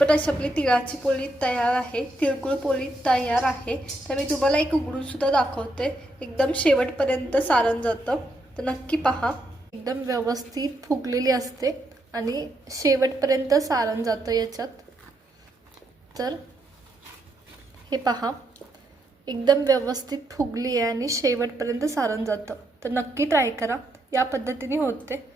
पण अशी आपली तिळाची पोळी तयार आहे तिळगुळ पोळी तयार आहे. तर मी तुम्हाला एक उघडून सुद्धा दाखवते. एकदम शेवटपर्यंत सारण जातं. तर नक्की पहा. एकदम व्यवस्थित फुगलेली असते आणि शेवटपर्यंत सारण जातं याच्यात. तर हे पहा. एकदम व्यवस्थित फुगली आहे आणि शेवटपर्यंत सारण जातं. तर नक्की ट्राय करा. या पद्धतीने होते.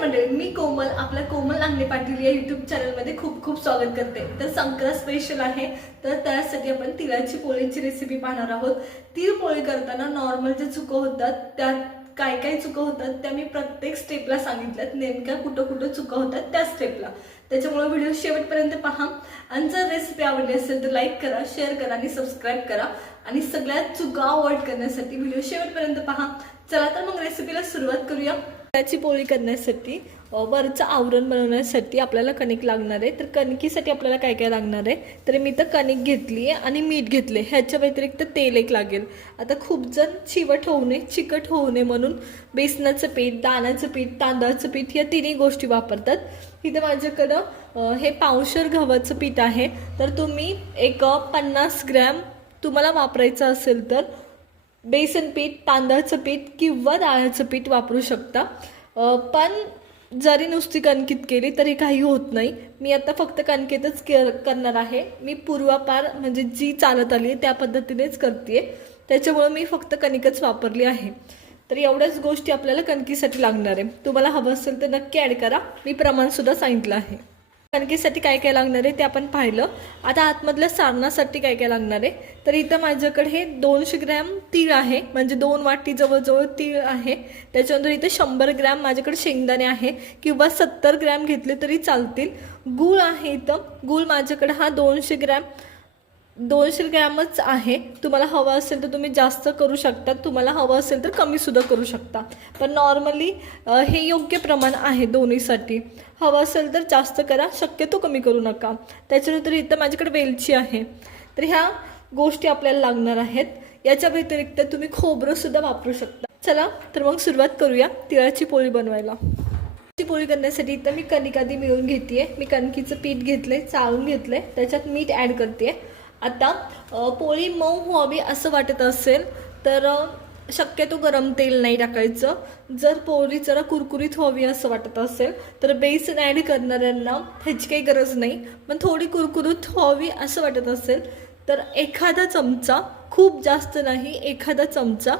मंडळी मी कोमल आपल्या कोमल अंगणे पाटील या युट्यूब चॅनलमध्ये खूप खूप स्वागत करते. तर संक्रांत स्पेशल आहे तर त्यासाठी आपण तिळाची पोळीची रेसिपी पाहणार आहोत. तीळ पोळी करताना नॉर्मल जे चुकं होतात त्यात काय काय चुकं होतात त्या मी प्रत्येक स्टेपला सांगितल्यात. नेमक्या कुठं कुठं चुकं होतात त्या स्टेपला त्याच्यामुळे व्हिडिओ शेवटपर्यंत पहा. आणि जर रेसिपी आवडली असेल तर लाईक करा शेअर करा आणि सबस्क्राईब करा. आणि सगळ्यात चुका अवॉइड करण्यासाठी व्हिडिओ शेवटपर्यंत पहा. चला तर मग रेसिपीला सुरुवात करूया. त्याची पोळी करण्यासाठी वरचं आवरण बनवण्यासाठी आपल्याला कणिक लागणार आहे. तर कणकीसाठी आपल्याला काय काय लागणार आहे? तर मी तर कणिक घेतली आहे आणि मीठ घेतले ह्याच्या व्यतिरिक्त तेल एक लागेल. आता खूप जण चिवट होऊ नये चिकट होऊ नये म्हणून बेसनाचं पीठ दाण्याचं पीठ तांदळाचं पीठ या तिन्ही गोष्टी वापरतात. इथं माझ्याकडं हे पावशर गव्हाचं पीठ आहे. तर तुम्ही एक पन्नास ग्रॅम तुम्हाला वापरायचं असेल तर बेसन पीठ तांदळाचं पीठ किंवा डाळ्याचं पीठ वापरू शकता. पण जरी नुसती कणकीत केली तरी काही होत नाही. मी आता फक्त कणकेतच के करणार आहे. मी पूर्वापार म्हणजे जी चालत आली आहे त्या पद्धतीनेच करते त्याच्यामुळं मी फक्त कणिकच वापरली आहे. तर एवढ्याच गोष्टी आपल्याला कणकीसाठी लागणार आहे. तुम्हाला हवं असेल तर नक्की ॲड करा. मी प्रमाणसुद्धा सांगितलं आहे. कणकीसाठी काय काय लागणार आहे ते आपण पाहिलं. आता आतमधल्या सारणासाठी काय काय लागणार आहे? तर इथं माझ्याकडे हे दोनशे ग्रॅम तीळ आहे. म्हणजे दोन वाटी जवळजवळ तीळ आहे. त्याच्यानंतर इथं शंभर ग्रॅम माझ्याकडे शेंगदाणे आहे. किंवा सत्तर ग्रॅम घेतले तरी चालतील. गूळ आहे इथं. गूळ माझ्याकडे हा दोनशे ग्रॅम. दोनशे ग्रॅमच आहे. तुम्हाला हवं असेल तर तुम्ही जास्त करू शकता. तुम्हाला हवं असेल तर कमीसुद्धा करू शकता. पण नॉर्मली हे योग्य प्रमाण आहे दोन्हीसाठी. हवं असेल तर जास्त करा शक्यतो कमी करू नका. त्याच्यानंतर इथं माझ्याकडे वेलची आहे. तर ह्या गोष्टी आपल्याला लागणार आहेत. याच्या व्यतिरिक्त तुम्ही खोबरंसुद्धा वापरू शकता. चला तर मग सुरुवात करूया तिळाची पोळी बनवायला. ची पोळी करण्यासाठी इथं मी कणिक आधी मिळून घेते मी कणकीचं पीठ घेतलं आहे चाळून घेतलं आहे त्याच्यात मीठ ॲड करते आता पोळी मऊ व्हावी असं वाटत असेल तर शक्यतो गरम तेल नाही टाकायचं. जर पोळी जरा कुरकुरीत व्हावी असं वाटत असेल तर बेसन ॲड करणाऱ्यांना ह्याची काही गरज नाही. पण थोडी कुरकुरीत व्हावी असं वाटत असेल तर एखादा चमचा खूप जास्त नाही एखादा चमचा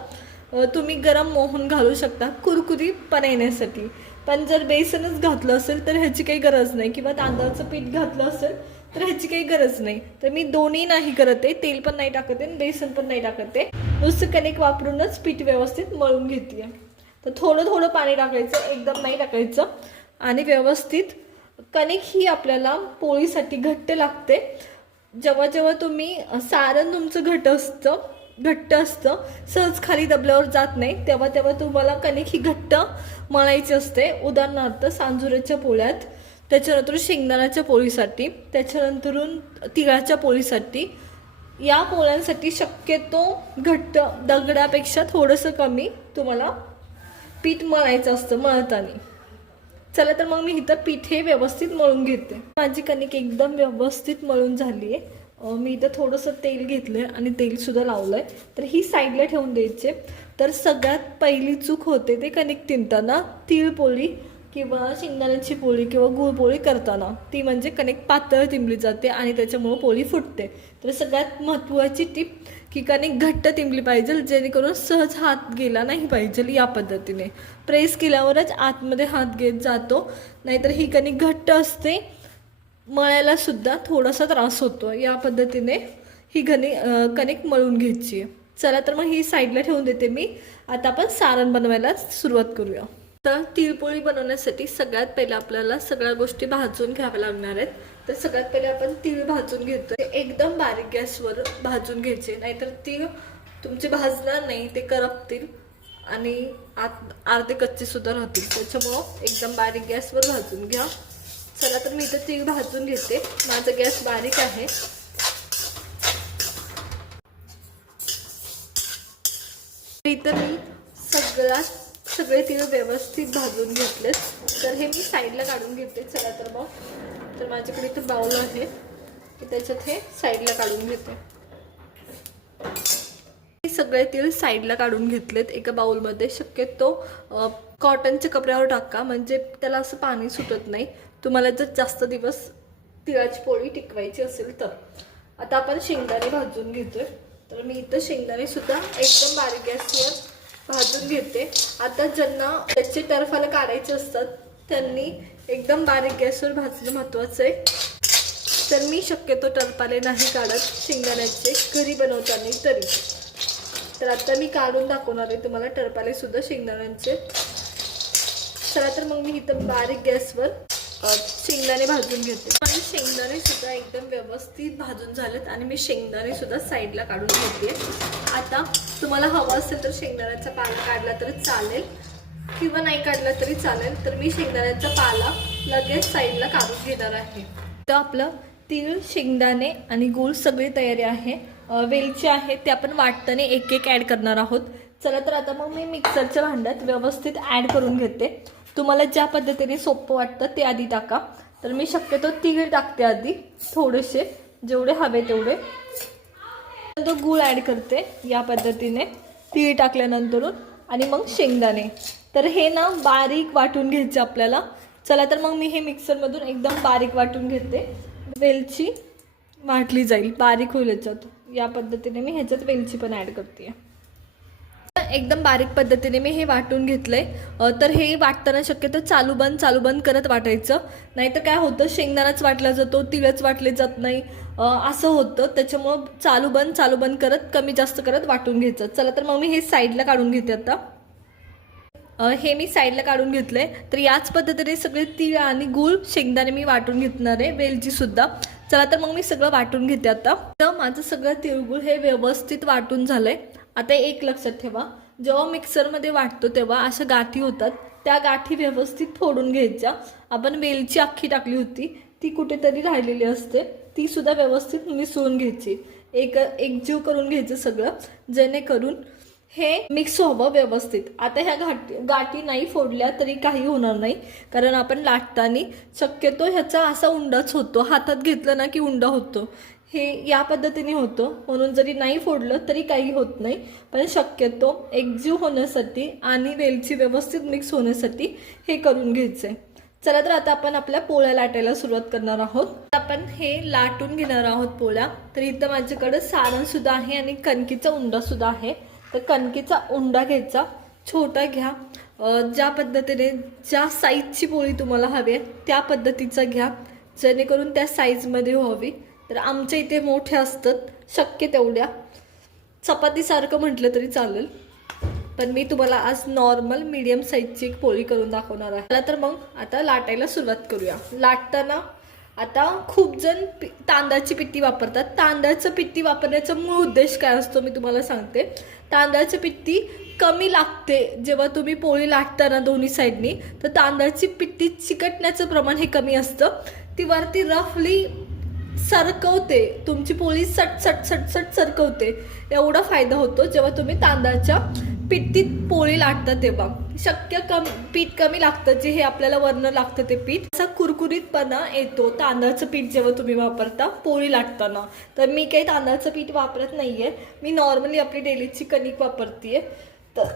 तुम्ही गरम मोहन घालू शकता कुरकुरीपणा येण्यासाठी पण जर बेसनच घातलं असेल तर ह्याची काही गरज नाही. किंवा तांदळाचं पीठ घातलं असेल तर ह्याची काही गरज नाही. तर मी दोन्ही नाही करत आहे तेल पण नाही टाकत आहे आणि बेसन पण नाही टाकत. आहे नुसतं कणिक वापरूनच पीठ व्यवस्थित मळून घेते तर थोडं थोडं पाणी टाकायचं एकदम नाही टाकायचं. आणि व्यवस्थित कणिक ही आपल्याला पोळीसाठी घट्ट लागते. जेव्हा जेव्हा तुम्ही सारण तुमचं घट असतं घट्ट असतं सहज खाली दबल्यावर जात नाही तेव्हा तेव्हा तुम्हाला कणिक ही घट्ट मळायची असते. उदाहरणार्थ सांजुऱ्याच्या पोळ्यात त्याच्यानंतर शेंगदाण्याच्या पोळीसाठी त्याच्यानंतरून तिळाच्या पोळीसाठी. या पोळ्यांसाठी शक्यतो घट्ट दगडापेक्षा थोडंसं कमी तुम्हाला पीठ मळायचं असतं मळताना. चला तर मग मी इथं पीठ हे व्यवस्थित मळून घेते. माझी कणिक एकदम व्यवस्थित मळून झाली आहे मी इथं थोडंसं तेल घेतलं आहे आणि तेलसुद्धा लावलं आहे तर ही साईडला ठेवून द्यायचे. तर सगळ्यात पहिली चूक होते ते कणिक तिंबताना तीळ पोळी किंवा शेंगदाण्याची पोळी किंवा गुळपोळी करताना ती म्हणजे कणिक पातळ तिंबली जाते आणि त्याच्यामुळं पोळी फुटते. तर सगळ्यात महत्त्वाची टीप की कणिक घट्ट तिंबली पाहिजे जेणेकरून सहज हात गेला नाही पाहिजे या पद्धतीने. प्रेस केल्यावरच आतमध्ये हात घेत जातो नाहीतर ही कणिक घट्ट असते मळायला सुद्धा थोडासा त्रास होतो. या पद्धतीने ही घणी कणिक मळून घ्यायची. आहे चला तर मग ही साईडला ठेवून देते मी. आता आपण सारण बनवायला सुरुवात करूया. तर तिळपोळी बनवण्यासाठी सगळ्यात पहिले आपल्याला सगळ्या गोष्टी भाजून घ्याव्या लागणार आहेत. तर सगळ्यात पहिले आपण तीळ भाजून घेतो एकदम बारीक गॅसवर भाजून घ्यायचे. नाहीतर तीळ तुमचे भाजणार नाही ते करपतील आणि आत अर्धे कच्चे सुद्धा राहतील. त्याच्यामुळं एकदम बारीक गॅसवर भाजून घ्या. चला तर मी इथं तीळ भाजून घेते. माझा गॅस बारीक आहे. इथं मी सगळ्यात सगळे तिळ व्यवस्थित भाजून घेतलेत. तर हे मी साईडला काढून घेते. चला तर मग. तर माझ्याकडे इथं बाउल आहे. की त्याच्यात हे साईडला काढून घेते. हे सगळे तीळ साईडला काढून घेतलेत एका बाउलमध्ये शक्यतो कॉटनच्या कपड्यावर टाका. म्हणजे त्याला असं पाणी सुटत नाही. तुम्हाला जर जास्त दिवस तिळाची पोळी टिकवायची असेल तर. आता आपण शेंगदाणे भाजून घेतोय. तर मी इथं शेंगदाणे सुद्धा एकदम बारीक गॅसवर भाजून घेते. आता ज्यांना त्याचे टर्फाला काढायचे असतात त्यांनी एकदम बारीक गॅसवर भाजणं महत्त्वाचं आहे. तर मी शक्यतो टरपाले नाही काढत शेंगदाण्याचे घरी बनवताना तरी. तर आता मी काढून दाखवणार आहे तुम्हाला टरपालेसुद्धा शेंगदाण्यांचे. चला तर मग मी इथं बारीक गॅसवर शेंगदाणे भाजून घेते. माझे शेंगदाणे सुद्धा एकदम व्यवस्थित भाजून झालेत आणि मी शेंगदाणे सुद्धा साईडला काढून घेते. आता तुम्हाला हवं असेल तर शेंगदाण्याचा पाला काढला तर चालेल. किंवा नाही काढला तरी चालेल. तर मी शेंगदाण्याचा पाला लगेच साईडला काढून घेणार आहे. तर आपलं तीळ शेंगदाणे आणि गूळ सगळी तयारी आहे. वेलची आहे ते आपण वाटताना एक एक ॲड करणार आहोत. चला तर आता मग मी मिक्सरच्या भांड्यात व्यवस्थित ॲड करून घेते. तुम्हाला ज्या पद्धतीने सोपं वाटतं ते आधी टाका. तर मी शक्यतो तीळ टाकते आधी थोडेसे. जेवढे हवे तेवढे. तो गूळ ॲड करते या पद्धतीने. तीळ टाकल्यानंतरून. आणि मग शेंगदाणे. तर हे ना बारीक वाटून घ्यायचे आपल्याला. चला तर मग मी हे मिक्सरमधून एकदम बारीक वाटून घेते. वेलची वाटली जाईल. बारीक होईल याच्यात. या पद्धतीने मी ह्याच्यात वेलची पण ॲड करते एकदम बारीक पद्धतीने मी हे वाटून घेतलं आहे तर हे वाटताना शक्यतो चालू बंद चालू बंद करत वाटायचं. नाहीतर काय होतं शेंगदाणाच वाटला जातो तिळच वाटले जात नाही. असं होतं. त्याच्यामुळं चालू बंद चालू बंद करत कमी जास्त करत वाटून घ्यायचं. चला तर मग मी हे साईडला काढून घेते आता. हे मी साईडला काढून घेतलं आहे तर याच पद्धतीने सगळे तीळ आणि गूळ शेंगदाणे मी वाटून घेतणार आहे वेलचीसुद्धा चला तर मग मी सगळं वाटून घेते आता. तर माझं सगळं तिळगुळ हे व्यवस्थित वाटून झालंय. आता एक लक्षात ठेवा. जेव्हा मिक्सरमध्ये वाटतो तेव्हा अशा गाठी होतात. त्या गाठी व्यवस्थित फोडून घ्यायच्या. आपण वेलची अख्खी टाकली होती ती कुठेतरी राहिलेली असते. ती सुद्धा व्यवस्थित मिसळून घ्यायची. एक एकजीव करून घ्यायचं सगळं जेणेकरून हे मिक्स व्हावं व्यवस्थित. आता ह्या घाटी गाठी नाही फोडल्या तरी काही होणार नाही. कारण आपण लाटताना शक्यतो ह्याचा असा उंडाच होतो. हातात घेतलं ना की उंडा होतो. हे या पद्धतीने होतं. म्हणून जरी नाही फोडलं तरी काही होत नाही. पण शक्यतो एकजीव होण्यासाठी आणि वेलची व्यवस्थित मिक्स होण्यासाठी हे करून घ्यायचं आहे चला तर आता आपण आपल्या पोळ्या लाटायला सुरुवात करणार आहोत. आपण हे लाटून घेणार आहोत पोळ्या. तर इथं माझ्याकडं सारणसुद्धा आहे आणि कणकीचा उंडासुद्धा आहे. तर कणकीचा उंडा घ्यायचा. छोटा घ्या. ज्या पद्धतीने ज्या साईजची पोळी तुम्हाला हवी आहे त्या पद्धतीचा घ्या. जेणेकरून त्या साईजमध्ये व्हावी. तर आमच्या इथे मोठ्या असतात. शक्य तेवढ्या. चपातीसारखं म्हटलं तरी चालेल. पण मी तुम्हाला आज नॉर्मल मीडियम साईजची एक पोळी करून दाखवणार आहे. चला तर मग आता लाटायला सुरुवात करूया. लाटताना आता खूप जण पि- तांदळाची पित्ती वापरतात. तांदळाचं पित्ती वापरण्याचा मूळ उद्देश काय असतो मी तुम्हाला सांगते. तांदळाची पित्ती कमी लागते जेव्हा तुम्ही पोळी लाटताना दोन्ही साईडनी तर तांदळाची पिट्टी चिकटण्याचं प्रमाण हे कमी असतं. ती वरती रफली सरकवते. तुमची पोळी सट सट सट सट सरकवते. एवढा फायदा होतो जेव्हा तुम्ही तांदळाच्या पिठीत पोळी लाटता तेव्हा. शक्य कमी पीठ कमी लागतं जे हे आपल्याला वर्ण लागतं ते पीठ. असा कुरकुरीतपणा येतो तांदळाचं पीठ जेव्हा तुम्ही वापरता पोळी लाटताना. तर मी काही तांदळाचं पीठ वापरत नाही आहे मी नॉर्मली आपली डेलीची कणिक वापरते तर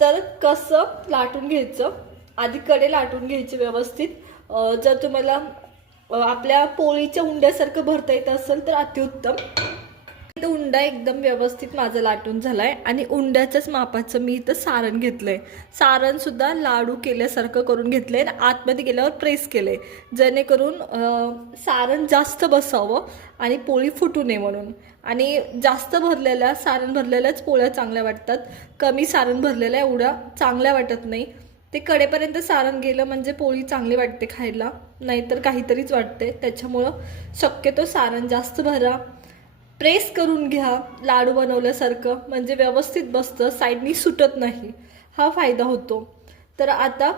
तर कसं लाटून घ्यायचं? आधी कडे लाटून घ्यायचे व्यवस्थित. जर तुम्हाला आपल्या पोळीच्या उंड्यासारखं भरता येत असेल तर अतिउत्तम. इथं उंडा एकदम व्यवस्थित माझा लाटून झाला आहे आणि उंड्याच्याच मापाचं मी इथं सारण घेतलं आहे सारणसुद्धा लाडू केल्यासारखं करून घेतलंय आणि आतमध्ये गेल्यावर प्रेस केलं आहे जेणेकरून सारण जास्त बसावं आणि पोळी फुटू नये म्हणून. आणि जास्त भरलेल्या सारण भरलेल्याच पोळ्या चांगल्या वाटतात. कमी सारण भरलेल्या एवढ्या चांगल्या वाटत नाही. ते कडेपर्यंत सारण गेलं म्हणजे पोळी चांगली वाटते खायला नाहीतर काहीतरीच वाटते. त्याच्यामुळं शक्यतो सारण जास्त भरा. प्रेस करून घ्या लाडू बनवल्यासारखं म्हणजे व्यवस्थित बसतं साईडनी सुटत नाही. हा फायदा होतो. तर आता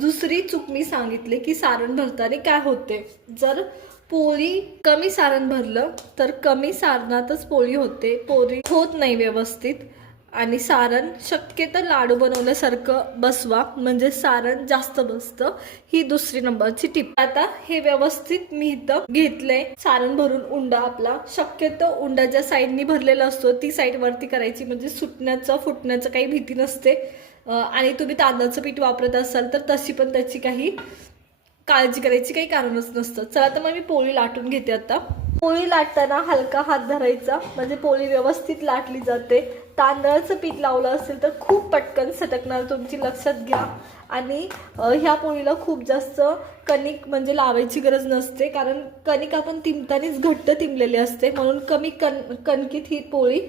दुसरी चूक मी सांगितली की सारण भरताना काय होते? जर पोळी कमी सारण भरलं तर कमी सारणातच पोळी होते. पोळी होत नाही व्यवस्थित. आणि सारण शक्यतो लाडू बनवण्यासारखं बसवा म्हणजे सारण जास्त बसतं ही दुसरी नंबरची टिप आता हे व्यवस्थित मी इथं घेतलंय. सारण भरून उंडा आपला. शक्यतो उंडा ज्या साईडनी भरलेला असतो ती साईड वरती करायची. म्हणजे सुटण्याचं फुटण्याचं काही भीती नसते. आणि तुम्ही तांदळाचं पीठ वापरत असाल तर तशी पण त्याची काही काळजी करायची काही कारणच नसतं. चला तर मग मी पोळी लाटून घेते आता. पोळी लाटताना हलका हात धरायचा. म्हणजे पोळी व्यवस्थित लाटली जाते. तांदळाचं पीठ लावलं असेल तर खूप पटकन सटकणार तुमची लक्षात घ्या. आणि ह्या पोळीला खूप जास्त कणिक म्हणजे लावायची गरज नसते कारण कणिक आपण तिमतानीच घट्ट तिमलेली असते म्हणून कमी कण कणकीत ही पोळी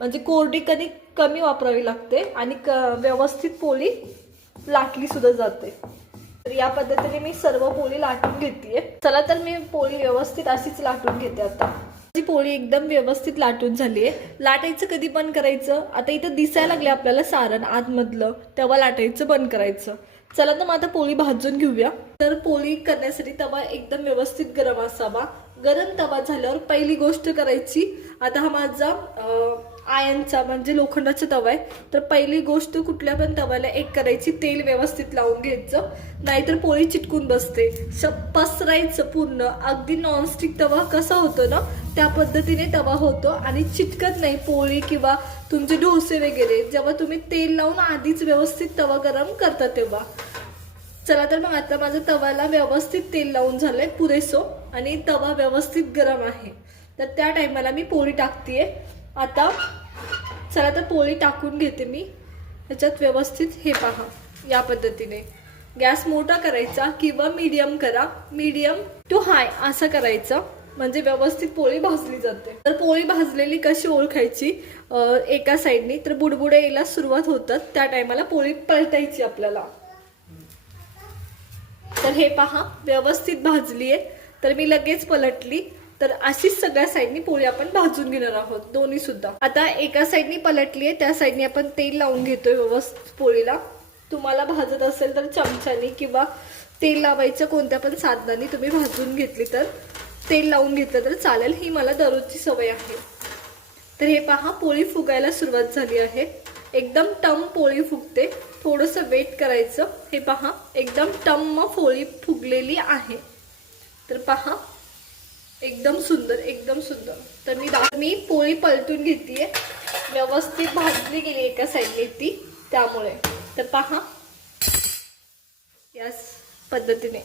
म्हणजे कोरडी कणिक कमी वापरावी लागते आणि क व्यवस्थित पोळी लाटलीसुद्धा जाते. तर या पद्धतीने मी सर्व पोळी लाटून घेते चला तर मी पोळी व्यवस्थित अशीच लाटून घेते आता. माझी पोळी एकदम व्यवस्थित लाटून झाली आहे लाटायचं कधी बंद करायचं? आता इथं दिसायला लागले आपल्याला सारण आतमधलं. तेव्हा लाटायचं बंद करायचं. चला तर मग आता पोळी भाजून घेऊया. तर पोळी करण्यासाठी तवा एकदम व्यवस्थित गरम असावा. गरम तवा झाल्यावर पहिली गोष्ट करायची आता हा माझा आयनचा म्हणजे लोखंडाचा तवा आहे. तर पहिली गोष्ट कुठल्या पण तव्याला एक करायची तेल व्यवस्थित लावून घ्यायचं. नाहीतर पोळी चिटकून बसते. श पसरायचं पूर्ण. अगदी नॉनस्टिक तवा कसा होतो ना त्या पद्धतीने तवा होतो आणि चिटकत नाही पोळी किंवा तुमचे डोसे वगैरे. जेव्हा तुम्ही तेल लावून आधीच व्यवस्थित तवा गरम करता तेव्हा. चला तर मग आता माझ्या तवाला व्यवस्थित तेल लावून झालंय पुरेसो आणि तवा व्यवस्थित गरम आहे. तर त्या टायमाला मी पोळी टाकतीये. आता चला तर पोळी टाकून घेते मी. ह्याच्यात व्यवस्थित हे पहा या पद्धतीने. गॅस मोठा करायचा किंवा मीडियम करा. मीडियम टू हाय असं करायचं. म्हणजे व्यवस्थित पोळी भाजली जाते. तर पोळी भाजलेली कशी ओळखायची? एका साईडनी. तर बुडबुडे यायला सुरुवात होतात. त्या टायमाला पोळी पलटायची आपल्याला. तर हे पहा व्यवस्थित भाजली आहे. तर मी लगेच पलटली. तर अशीच सगळ्या साईडनी पोळी आपण भाजून घेणार आहोत. दोन्ही सुद्धा. आता एका साईडनी पलटली आहे. त्या साईडनी आपण तेल लावून घेतोय व्यवस्थित पोळीला. तुम्हाला भाजत असेल तर चमच्यानी किंवा तेल लावायचं कोणत्या पण साधनाने तुम्ही भाजून घेतली तर. तेल लावून घेतलं तर चालेल ही मला दररोजची सवय आहे. तर हे पहा पोळी फुगायला सुरुवात झाली आहे. एकदम टम पोळी फुगते. थोडंसं वेट करायचं. हे पहा एकदम टम पोळी फुगलेली आहे. तर पहा एकदम सुंदर एकदम सुंदर. तर मी दा- मी पोळी पलटून घेते व्यवस्थित भाजली गेली एका साईडने ती त्यामुळे. तर पहा याच पद्धतीने.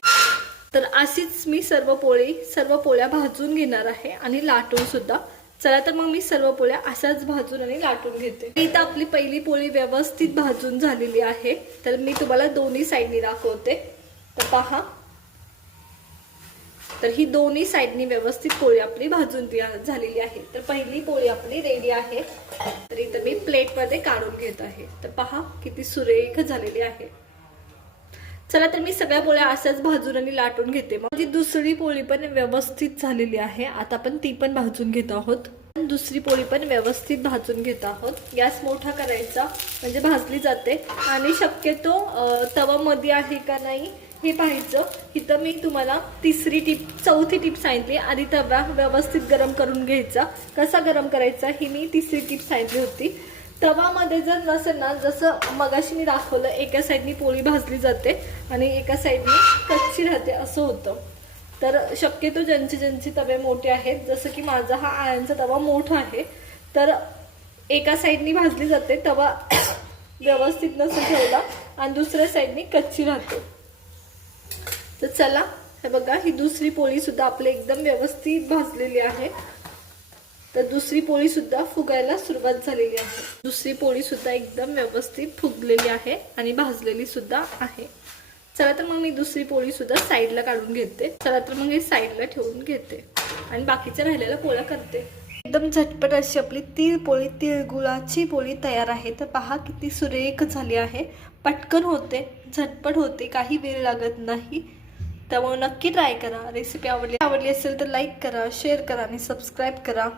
तर अशीच मी सर्व पोळी सर्व पोळ्या भाजून घेणार आहे आणि लाटून सुद्धा. चला तर मग मी सर्व पोळ्या अशाच भाजून आणि लाटून घेते. इथं आपली पहिली पोळी व्यवस्थित भाजून झालेली आहे. तर मी तुम्हाला दोन्ही साईडनी दाखवते. तर पहा. तर ही दोन्ही साईडनी व्यवस्थित पोळी आपली भाजून दिया- झालेली आहे. तर पहिली पोळी आपली रेडी आहे. तर इथं मी प्लेटमध्ये काढून घेत आहे. तर पहा किती सुरेख झालेली आहे. चला तर मी सगळ्या पोळ्या अशाच भाजून लाटून घेते. माझी दुसरी पोळी पण व्यवस्थित झालेली आहे आता आपण ती पण भाजून घेत आहोत. दुसरी पोळी पण व्यवस्थित भाजून घेत आहोत. गॅस मोठा करायचा म्हणजे भाजली जाते. आणि शक्यतो तवा मध्ये आहे का नाही हे पाहायचं. इथं मी तुम्हाला तिसरी टीप चौथी टीप सांगितली. आधी तवा व्यवस्थित गरम करून घ्यायचा. कसा गरम करायचा ही मी तिसरी टीप सांगितली होती. तवामध्ये जर नसेल ना जसं मगाशी मी दाखवलं एका साईडनी पोळी भाजली जाते आणि एका साईडनी कच्ची राहते असं होतं. तर शक्यतो ज्यांचे ज्यांचे तवे मोठे आहेत जसं की माझा हा आळ्यांचा तवा मोठा आहे तर एका साईडनी भाजली जाते तवा व्यवस्थित नसेल ठेवला आणि दुसऱ्या साईडनी कच्ची राहते. तर चला हे बघा ही दुसरी पोळी सुद्धा आपली एकदम व्यवस्थित भाजलेली आहे. तर दुसरी पोळी सुद्धा फुगायला सुरुवात झालेली आहे. दुसरी पोळी सुद्धा एकदम व्यवस्थित फुगलेली आहे आणि भाजलेली सुद्धा आहे. चला तर मग मी दुसरी पोळी सुद्धा साईडला काढून घेते. चला तर मग हे साईडला ठेवून घेते. आणि बाकीच्या राहिलेल्या पोळ्या करते. एकदम झटपट अशी आपली तीळ पोळी तिळगुळाची पोळी तयार आहे. तर पहा किती सुरेख झाली आहे. पटकन होते झटपट होते. काही वेळ लागत नाही. त्यामुळे नक्की ट्राय करा. रेसिपी आवडली आवडली असेल तर लाईक करा शेअर करा आणि सबस्क्राईब करा.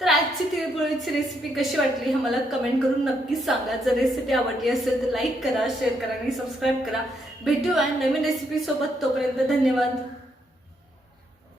तर आजची तिळगुळीची रेसिपी कशी वाटली हे मला कमेंट करून नक्कीच सांगा. जर रेसिपी आवडली असेल तर लाईक करा शेअर करा आणि सबस्क्राईब करा. भेटूया नवीन रेसिपी सोबत. तोपर्यंत धन्यवाद.